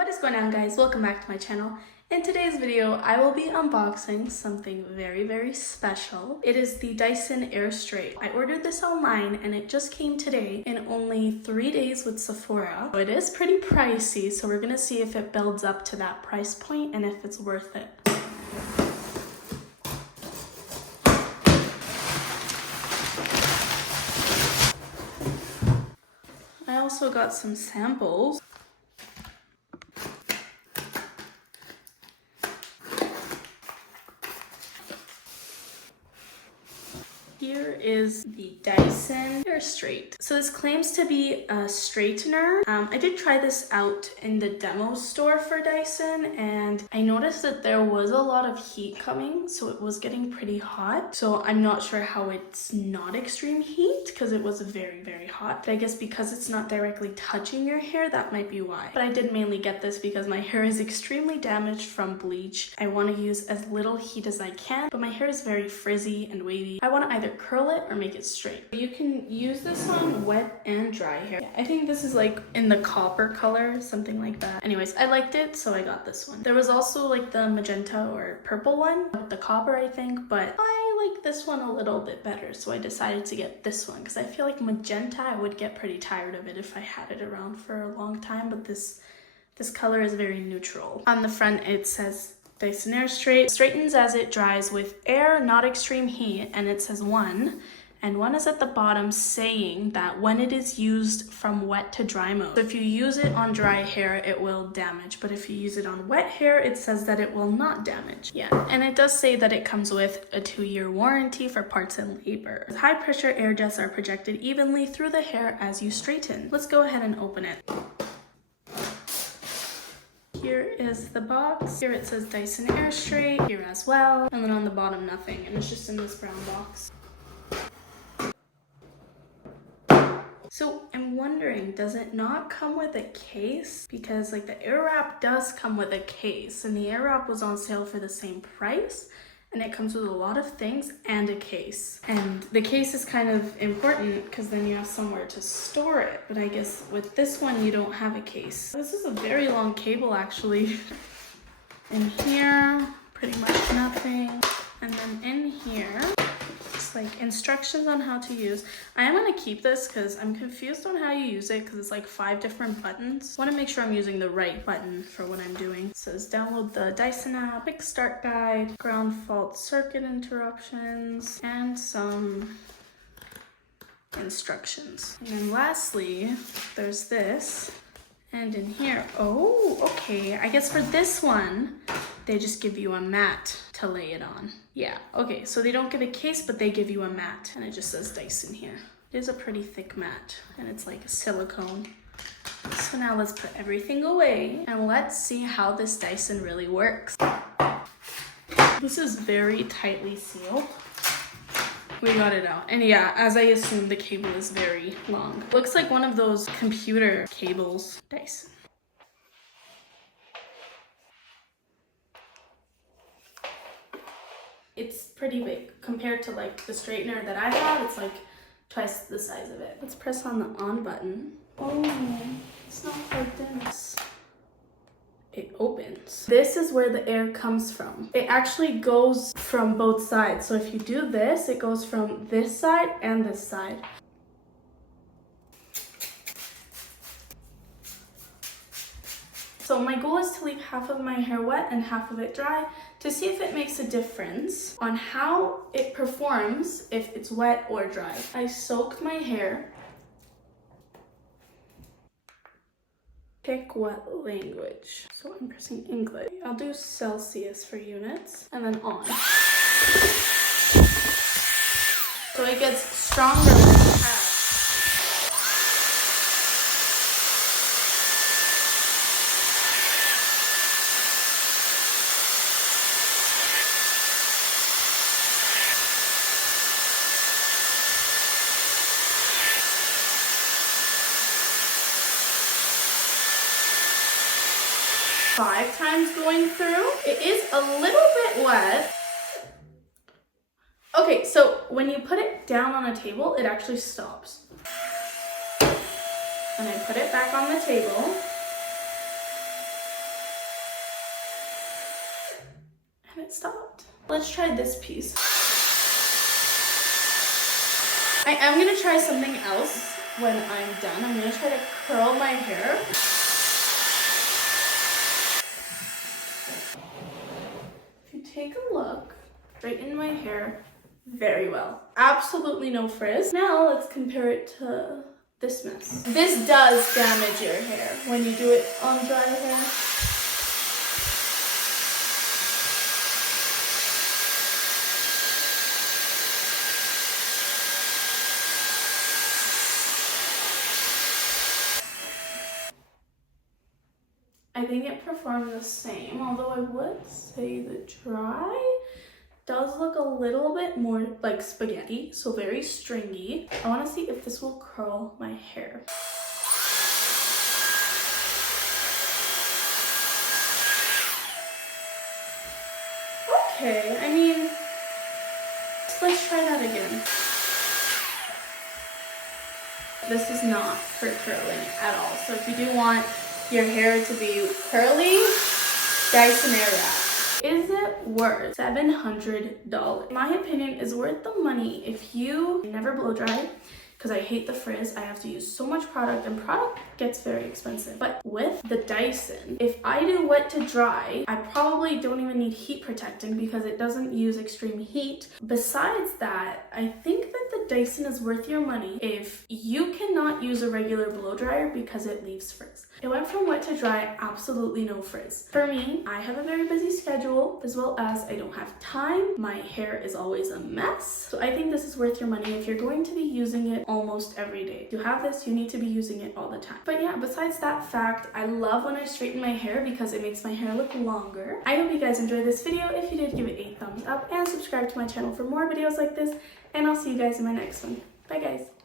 What is going on, guys? Welcome back to my channel. In today's video, I will be unboxing something very special. It is the Dyson Air Straight. I ordered this online and it just came today in only 3 days with Sephora. So it is pretty pricey, so we're gonna see if it builds up to that price point and if it's worth it. I also got some samples. Here is the Dyson Air Straight. So this claims to be a straightener. I did try this out in the demo store for Dyson and I noticed that there was a lot of heat coming, so it was getting pretty hot. So I'm not sure how it's not extreme heat because it was very hot. But I guess because it's not directly touching your hair, that might be why. But I did mainly get this because my hair is extremely damaged from bleach. I want to use as little heat as I can, but my hair is very frizzy and wavy. I want to either curl it or make it straight. You can use this on wet and dry hair. Yeah, I think this is like in the copper color, something like that. Anyways, I liked it, so I got this one. There was also like the magenta or purple one with the copper, I think, but I like this one a little bit better, so I decided to get this one because I feel like magenta, I would get pretty tired of it if I had it around for a long time, but this color is very neutral. On the front, it says Dyson Air Straight straightens as it dries with air, not extreme heat, and it says 1. And 1 is at the bottom saying that when it is used from wet to dry mode. So if you use it on dry hair, it will damage, but if you use it on wet hair, it says that it will not damage. Yeah, and it does say that it comes with a 2-year warranty for parts and labor. High pressure air jets are projected evenly through the hair as you straighten. Let's go ahead and open it. Here is the box. Here it says Dyson Air Straight, here as well. And then on the bottom, nothing. And it's just in this brown box. So I'm wondering, does it not come with a case? Because like the airwrap does come with a case, and the airwrap was on sale for the same price. And it comes with a lot of things and a case. And the case is kind of important because then you have somewhere to store it. But I guess with this one, you don't have a case. This is a very long cable actually. In here, pretty much nothing. And then in here, it's like instructions on how to use. I am gonna keep this because I'm confused on how you use it because it's like 5 different buttons. I want to make sure I'm using the right button for what I'm doing. It says download the Dyson app, quick start guide, ground fault circuit interruptions, and some instructions. And then lastly, there's this. And in here, oh, okay, I guess for this one, they just give you a mat to lay it on. Yeah, okay, so they don't give a case, but they give you a mat, and it just says Dyson here. It is a pretty thick mat, and it's like a silicone. So now let's put everything away, and let's see how this Dyson really works. This is very tightly sealed. We got it out. And yeah, as I assumed, the cable is very long. Looks like one of those computer cables. Dyson. It's pretty big compared to like the straightener that I have. It's like twice the size of it. Let's press on the on button. Oh, it's not plugged in. It opens. This is where the air comes from. It actually goes from both sides. So if you do this, it goes from this side and this side. So my goal is to leave half of my hair wet and half of it dry to see if it makes a difference on how it performs if it's wet or dry. I soaked my hair. Pick what language. So I'm pressing English. I'll do Celsius for units and then on. So it gets stronger with the pass. Five times going through. It is a little bit wet. Okay, so when you put it down on a table, it actually stops. And I put it back on the table. it stopped. Let's try this piece. I am gonna try something else when I'm done. I'm gonna try to curl my hair. If you take a look, straighten my hair very well. Absolutely no frizz. Now let's compare it to this mess. This does damage your hair when you do it on dry hair. I think it performed the same, although I would say the dry does look a little bit more like spaghetti, so very stringy. I want to see if this will curl my hair. Okay, I mean, let's try that again. This is not for curling at all, so if you do want your hair to be curly, Dyson Air Straight. Is it worth $700? In my opinion, is worth the money if you never blow dry, because I hate the frizz. I have to use so much product, and product gets very expensive. But with the Dyson, if I do wet to dry, I probably don't even need heat protectant because it doesn't use extreme heat. Besides that, I think that the Dyson is worth your money if you cannot use a regular blow dryer because it leaves frizz. It went from wet to dry, absolutely no frizz. For me, I have a very busy schedule, as well as I don't have time. My hair is always a mess. So I think this is worth your money if you're going to be using it almost every day. To have this, you need to be using it all the time. But yeah, besides that fact, I love when I straighten my hair because it makes my hair look longer. I hope you guys enjoyed this video. If you did, give it a thumbs up and subscribe to my channel for more videos like this. And I'll see you guys in my next one. Bye guys.